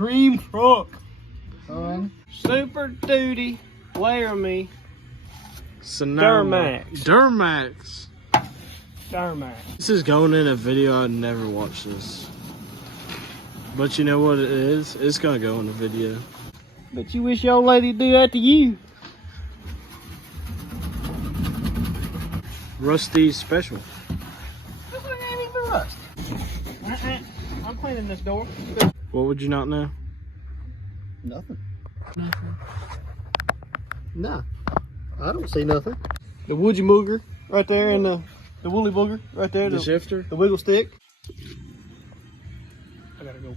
dream truck, son. Super Duty Laramie So now Duramax. Duramax. This is going in a video. I'd never watch this. But you know what it is? It's gonna go in a video. But you wish your old lady do that to you. Rusty special. This one ain't even rust. I'm cleaning this door. What would you not know? Nothing. Nah, I don't see nothing. The woody booger right there, and the woolly booger right there. The shifter? The wiggle stick. I gotta go.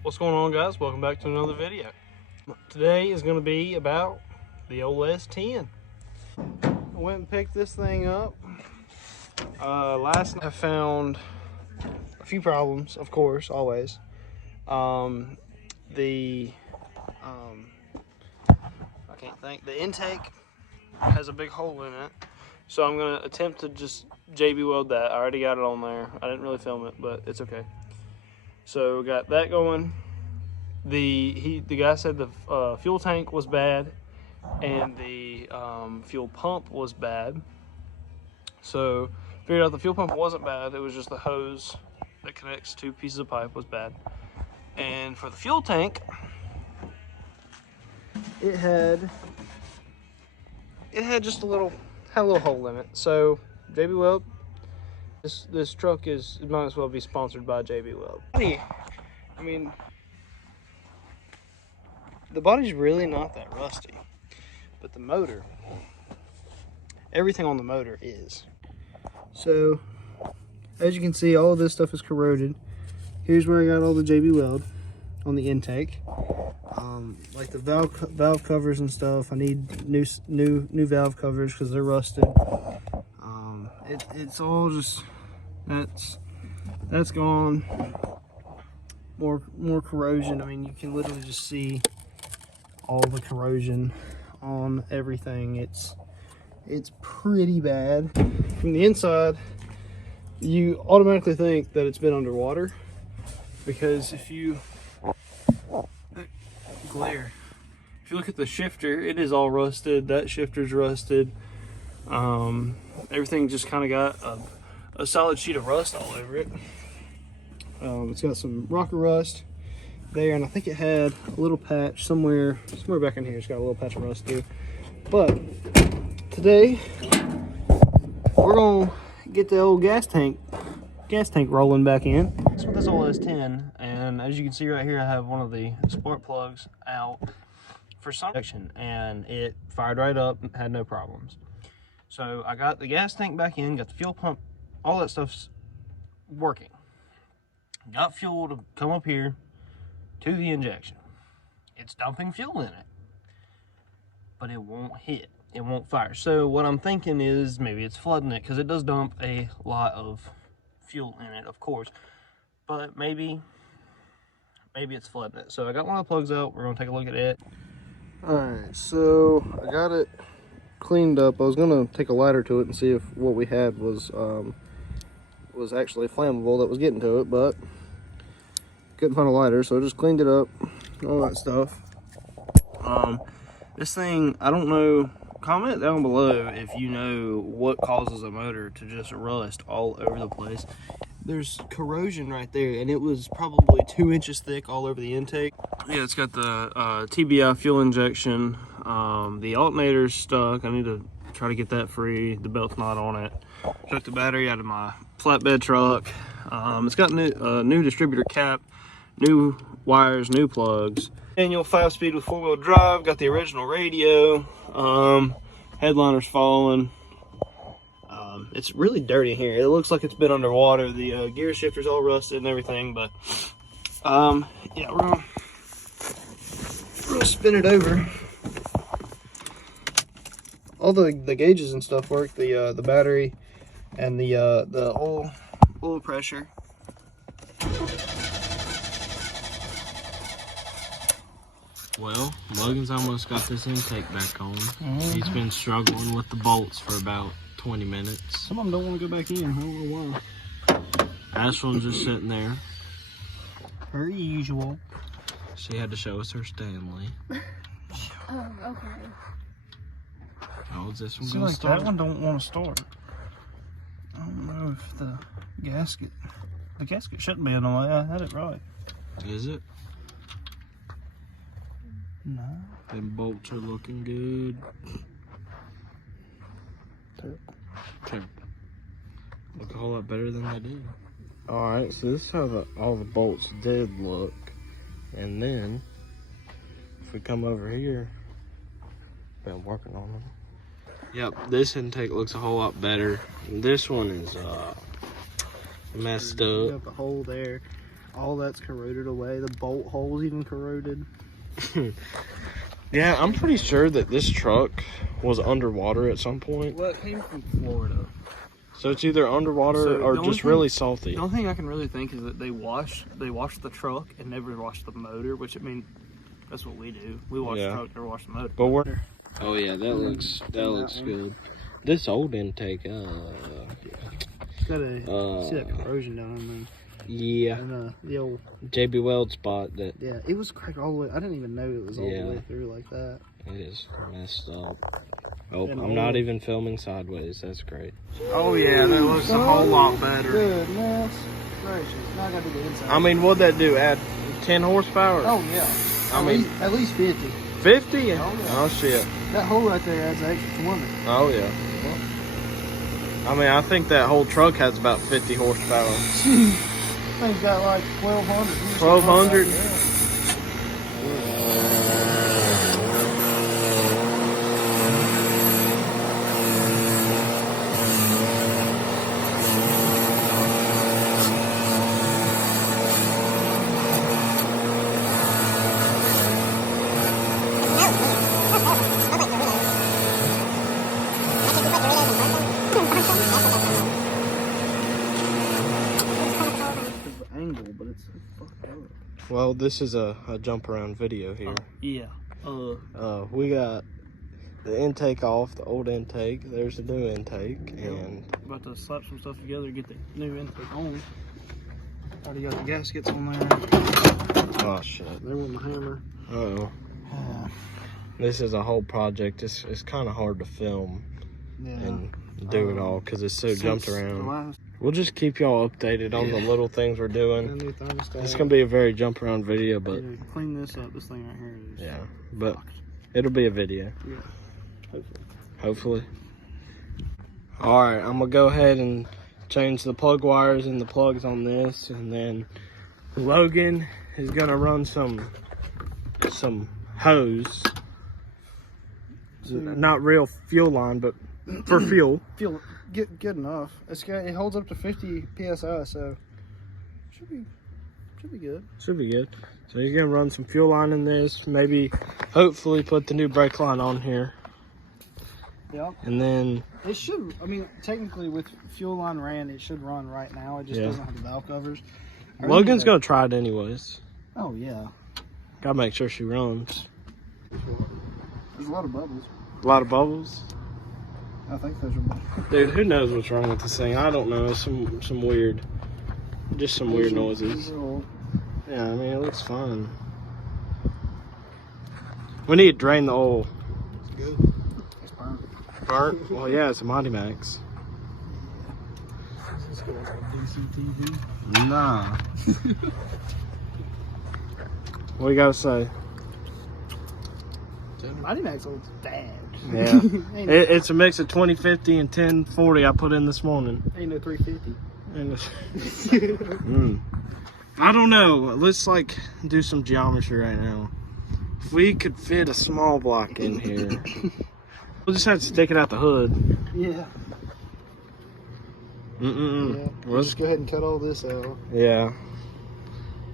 What's going on, guys? Welcome back to another video. Today is gonna be about the old S10. I went and picked this thing up. Last night I found a few problems, of course, always. I can't think. The intake has a big hole in it, so I'm gonna attempt to just JB weld that. I already got it on there. I didn't really film it, but it's okay. So we got that going. The guy said the fuel tank was bad and the fuel pump was bad. So figured out the fuel pump wasn't bad. It was just the hose that connects two pieces of pipe was bad. And for the fuel tank, it had just a little hole in it. So JB Weld, this truck it might as well be sponsored by JB Weld. I mean, the body's really not that rusty, but the motor, everything on the motor is. So as you can see, all of this stuff is corroded. Here's where I got all the JB Weld on the intake. Like the valve covers and stuff. I need new valve covers because they're rusted. It's all just that's gone. More corrosion. I mean, you can literally just see all the corrosion on everything. It's pretty bad. From the inside, you automatically think that it's been underwater, because if you glare, if you look at the shifter, it is all rusted. That shifter's rusted. Everything just kind of got a solid sheet of rust all over it. It's got some rocker rust there, and I think it had a little patch somewhere back in here. It's got a little patch of rust too. But today we're gonna get the old gas tank rolling back in. This with this old S10, and as you can see right here, I have one of the spark plugs out for some protection, and it fired right up, had no problems. So I got the gas tank back in, got the fuel pump, all that stuff's working. Got fuel to come up here to the injection. It's dumping fuel in it, but it won't hit. It won't fire. So what I'm thinking is maybe it's flooding it, because it does dump a lot of fuel in it, of course, but maybe it's flooding it. So I got one of the plugs out. We're gonna take a look at it. All right, so I got it cleaned up. I was gonna take a lighter to it and see if what we had was actually flammable that was getting to it, but couldn't find a lighter, so I just cleaned it up, all that stuff. This thing, I don't know, comment down below if you know what causes a motor to just rust all over the place. There's corrosion right there, and it was probably 2 inches thick all over the intake. Yeah, it's got the TBI fuel injection. The alternator's stuck. I need to try to get that free. The belt's not on it. Took the battery out of my flatbed truck. It's got new distributor cap, new wires, new plugs. Manual 5-speed with 4-wheel drive. Got the original radio. Headliner's falling. It's really dirty in here. It looks like it's been underwater. The gear shifter's all rusted and everything, but yeah, we're gonna spin it over. All the gauges and stuff work. The battery and the oil pressure. Well, Logan's almost got this intake back on. He's been struggling with the bolts for about 20 minutes. Some of them don't want to go back in. I don't know why. Ashlyn's just sitting there. Per usual. She had to show us her Stanley. Oh, okay. Oh, is this one See, gonna like start? that one don't want to start. I don't know if the gasket shouldn't be in the way. I had it right. Is it? No. Them bolts are looking good. Terrible. Look a whole lot better than they did. Alright, so this is how all the bolts did look. And then, if we come over here, been working on them. Yep, this intake looks a whole lot better. This one is messed You up. got the hole there. All that's corroded away. The bolt hole's even corroded. Yeah, I'm pretty sure that this truck was underwater at some point. Well, it came from Florida. So it's either underwater So or the only just thing- really salty. The only thing I can really think is that they washed the truck and never washed the motor, which I mean, that's what we do. We wash Yeah. the truck, never wash the motor. But we're... Oh yeah, that looks one. good. This old intake, Got a see that corrosion down in yeah, there. And the old JB Weld spot that yeah, it was cracked all the way. I didn't even know it was all Yeah. the way through like that. is messed up. Oh, And I'm not old. even filming sideways. That's great. Oh yeah, that looks a whole lot better. Goodness gracious! Now I got to do the inside. I mean, what'd that do? Add 10 horsepower? oh yeah. I mean, At least 50. 50? Oh, yeah. Oh shit. That hole right there adds an extra 20. Oh yeah. I mean, I think that whole truck has about 50 horsepower. Thing's got like 1,200. 1,200? Angle, but it's fucked up. Well, this is a jump around video here. Yeah. We got the intake off, the old intake. There's the new intake, and About to slap some stuff together to get the new intake on. Already got the gaskets on there. oh shit. There went my hammer. Uh-oh. This is a whole project. It's kind of hard to film Yeah. and do it all because it's so jumped Since the around. last- We'll just keep y'all updated on the little things we're the doing. new thermostat. It's gonna be a very jump around video, but Yeah, clean this up. This thing right here is yeah, but fucked. it'll be a video. Yeah. Hopefully. Hopefully. Alright, I'm gonna go ahead and change the plug wires and the plugs on this, and then Logan is gonna run some hose. Not real fuel line, but for fuel. Feel good enough. It holds up to 50 psi, so should be good. Should be good. So he's gonna run some fuel line in this, maybe hopefully put the new brake line on here. Yeah. And then It should. I mean, technically, with fuel line ran, it should run right now. It just Yeah. doesn't have the valve covers. Logan's gonna try it anyways. Oh yeah. Gotta make sure she runs. There's a lot of bubbles. A lot of bubbles. I think those are bubbles. Dude, who knows what's wrong with this thing? I don't know. Some weird, just some weird noises. Yeah, I mean, it looks fine. We need to drain the oil. It's good. It's burnt. Burnt? Well, yeah, it's a Mighty Max. It's got like a decent TV. Nah. What you gotta say? Mighty Max old dad. Yeah. ain't, It's a mix of 2050 and 1040 I put in this morning. ain't no 350. And it's- I don't know. Let's like do some geometry right now. If we could fit a small block in here, we'll just have to stick it out the hood. Yeah. Yeah. We'll just go ahead and cut all this out. Yeah.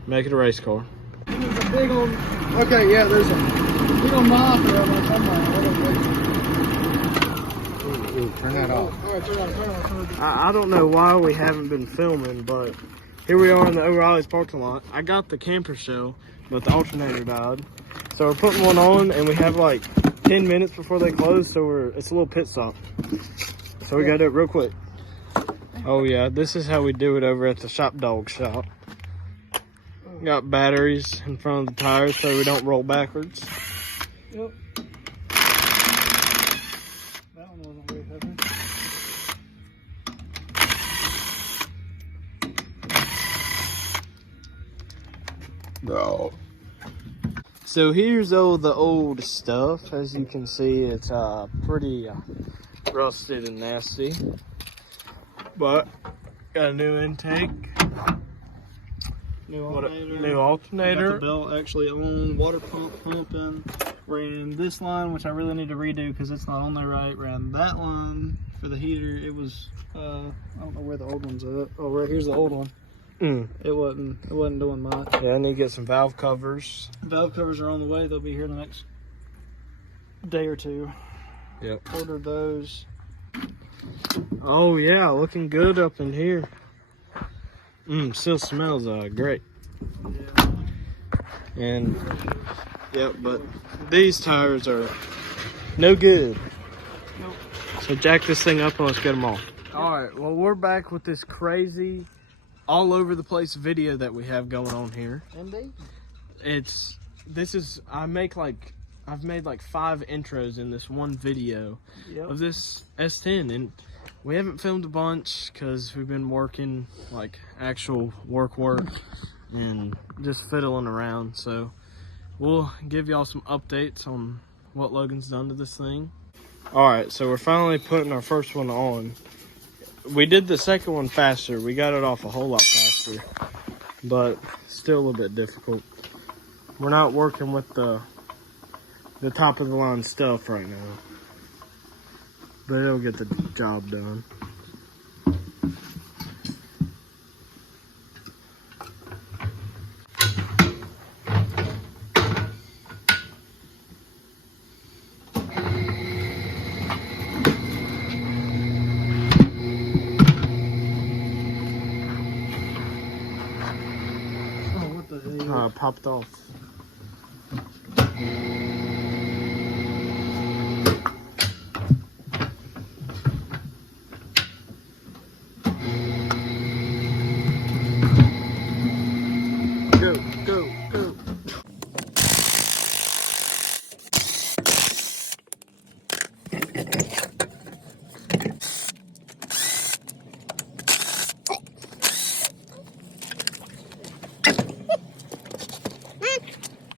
Make it a race car. There's a big old. Okay, yeah, there's a big old knob there on somewhere. Turn that off. All right, turn on. I don't know why we haven't been filming, but here we are in the O'Reilly's parking lot. I got the camper shell, but the alternator died. So we're putting one on, and we have like 10 minutes before they close, so it's a little pit stop. So we gotta do it real quick. Damn, Oh yeah, this is how we do it over at the Shop Dog Shop. Got batteries in front of the tires so we don't roll backwards. Yep. That one wasn't very heavy. No. So here's all the old stuff. As you can see, it's pretty rusted and nasty. But got a new intake. New alternator. New alternator. Got the belt actually on, water pump pumping. Ran this line, which I really need to redo because it's not on there right. Ran that line for the heater. It was, I don't know where the old one's at. Oh, right here's the old one. It wasn't doing much. Yeah, I need to get some valve covers. Valve covers are on the way. They'll be here the next day or two. Yep. Ordered those. Oh yeah, looking good up in here. Still smells great. Yeah. And yep, but these tires are no good. Nope. So jack this thing up and let's get them off. All right, well we're back with this crazy, all over the place video that we have going on here. Indeed. I've made like 5 intros in this one video of this S10, and we haven't filmed a bunch because we've been working like actual work and just fiddling around. So we'll give y'all some updates on what Logan's done to this thing. All right, so we're finally putting our first one on. We did the second one faster. We got it off a whole lot faster, but still a little bit difficult. We're not working with the top of the line stuff right now, but it'll get the job done. Popped off.